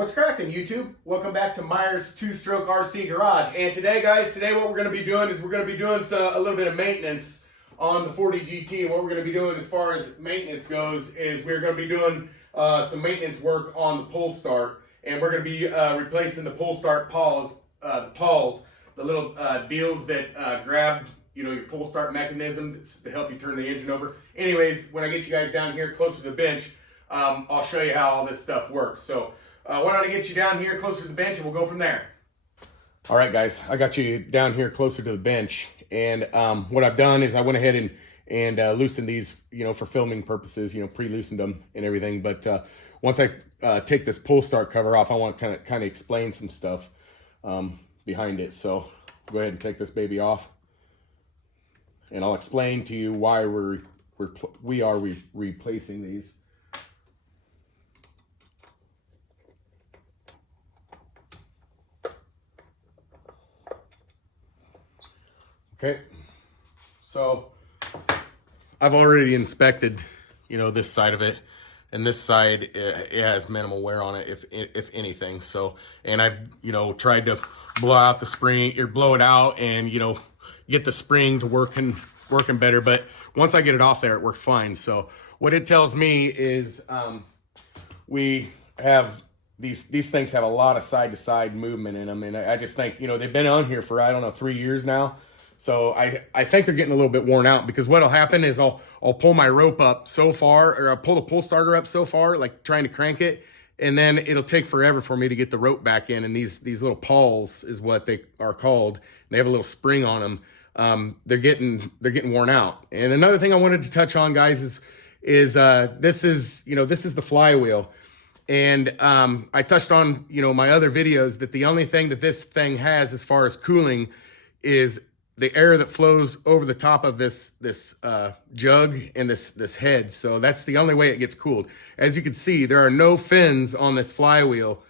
What's cracking, YouTube? Welcome back to Myers Two-Stroke RC Garage. And today, guys, what we're going to be doing is we're going to be doing a little bit of maintenance on the 40 GT. And what we're going to be doing as far as maintenance goes is we're going to be doing some maintenance work on the pull start. And we're going to be replacing the pull start pawls, the little deals that grab your pull start mechanism to help you turn the engine over. Anyways, when I get you guys down here closer to the bench, I'll show you how all this stuff works. So why don't I get you down here closer to the bench and we'll go from there. All right, guys, I got you down here closer to the bench. And what I've done is I went ahead and loosened these, for filming purposes, pre-loosened them and everything. But once I take this pull start cover off, I want to kind of explain some stuff behind it. So go ahead and take this baby off. And I'll explain to you why we are replacing these. Okay, so I've already inspected, this side of it, and this side it has minimal wear on it, if anything. So, and I've tried to blow out the spring or blow it out, and get the spring to working better. But once I get it off there, it works fine. So what it tells me is we have these things have a lot of side to side movement in them, and I just think they've been on here for 3 years now. So I think they're getting a little bit worn out, because what'll happen is I'll pull my rope up so far, or I'll pull the pull starter up so far, like trying to crank it, and then it'll take forever for me to get the rope back in. And these little pawls is what they are called. They have a little spring on them. They're getting worn out. And another thing I wanted to touch on, guys, is this is the flywheel. And I touched on my other videos that the only thing that this thing has as far as cooling is the air that flows over the top of this jug and this head. So that's the only way it gets cooled. As you can see, there are no fins on this flywheel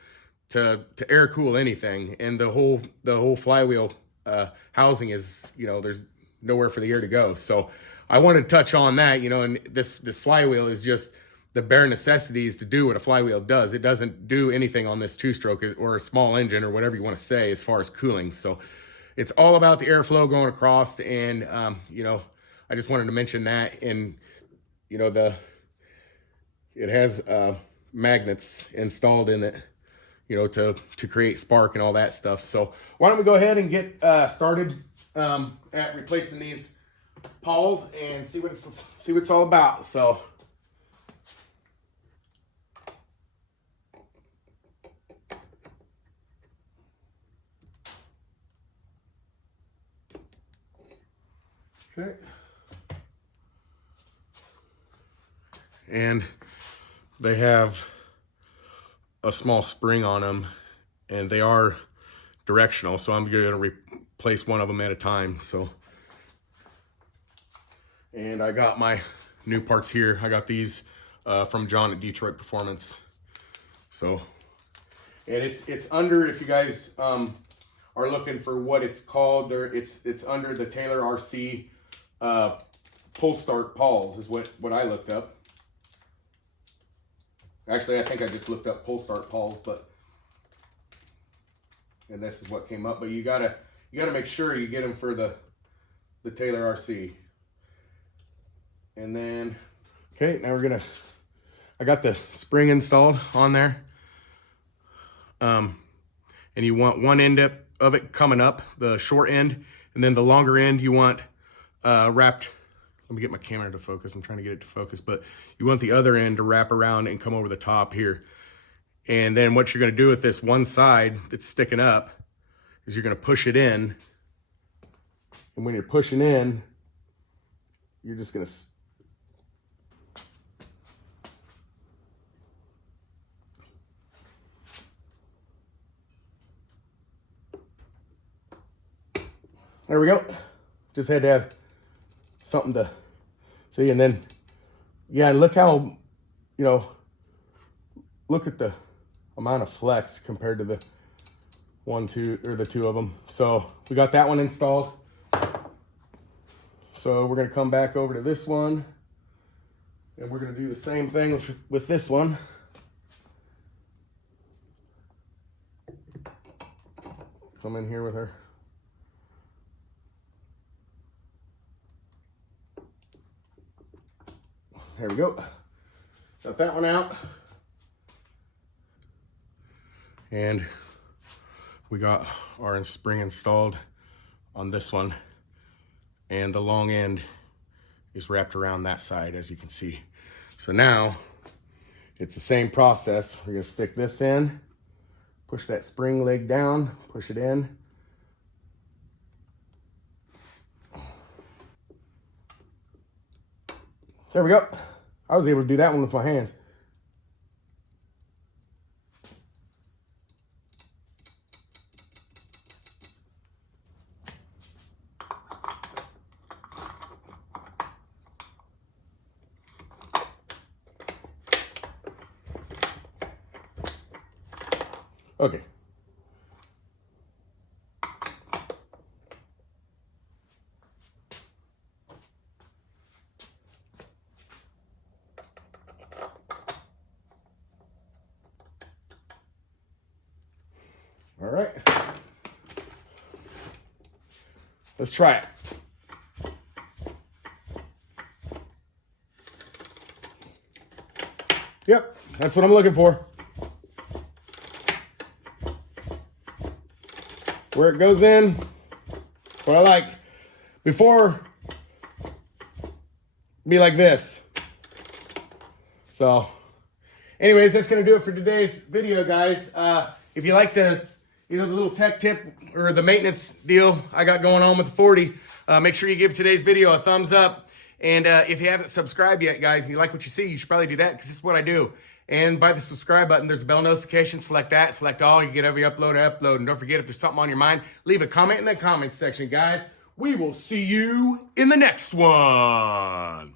to air cool anything, and the whole flywheel housing is there's nowhere for the air to go. So I wanted to touch on that. And this flywheel is just the bare necessities to do what a flywheel does. It doesn't do anything on this two-stroke or a small engine or whatever you want to say as far as cooling. So it's all about the airflow going across, and I just wanted to mention that. And it has magnets installed in it, to create spark and all that stuff. So why don't we go ahead and get started at replacing these pawls and see what it's all about. So. Okay. And they have a small spring on them, and they are directional, so I'm going to replace one of them at a time. So, and I got my new parts here. I got these from John at Detroit Performance. So, and it's under, if you guys are looking for what it's called, it's under the Taylor RC pull start pawls is what I looked up. Actually, I think I just looked up pull start pawls, and this is what came up. But you gotta make sure you get them for the Taylor RC. And then, okay, now I got the spring installed on there. And you want one end of it coming up, the short end, and then the longer end you want wrapped. Let me get my camera to focus. I'm trying to get it to focus, but you want the other end to wrap around and come over the top here. And then what you're going to do with this one side that's sticking up is you're going to push it in. And when you're pushing in, you're just going to there we go. Just had to have something to see. And then, yeah, look how, look at the amount of flex compared to the the two of them. So we got that one installed. So we're going to come back over to this one, and we're going to do the same thing with this one. come in here with her. There we go. Got that one out. And we got our spring installed on this one. And the long end is wrapped around that side, as you can see. So now it's the same process. We're gonna stick this in, push that spring leg down, push it in. There we go. I was able to do that one with my hands. Okay. All right. Let's try it. Yep, that's what I'm looking for. Where it goes in, what I like. Before, be like this. So, anyways, that's gonna do it for today's video, guys. If you like the little tech tip or the maintenance deal I got going on with the 40, make sure you give today's video a thumbs up. And if you haven't subscribed yet, guys, and you like what you see, you should probably do that, because this is what I do. And by the subscribe button, there's a bell notification. Select that, select all. You get every upload I upload. And don't forget, if there's something on your mind, leave a comment in the comments section, guys. We will see you in the next one.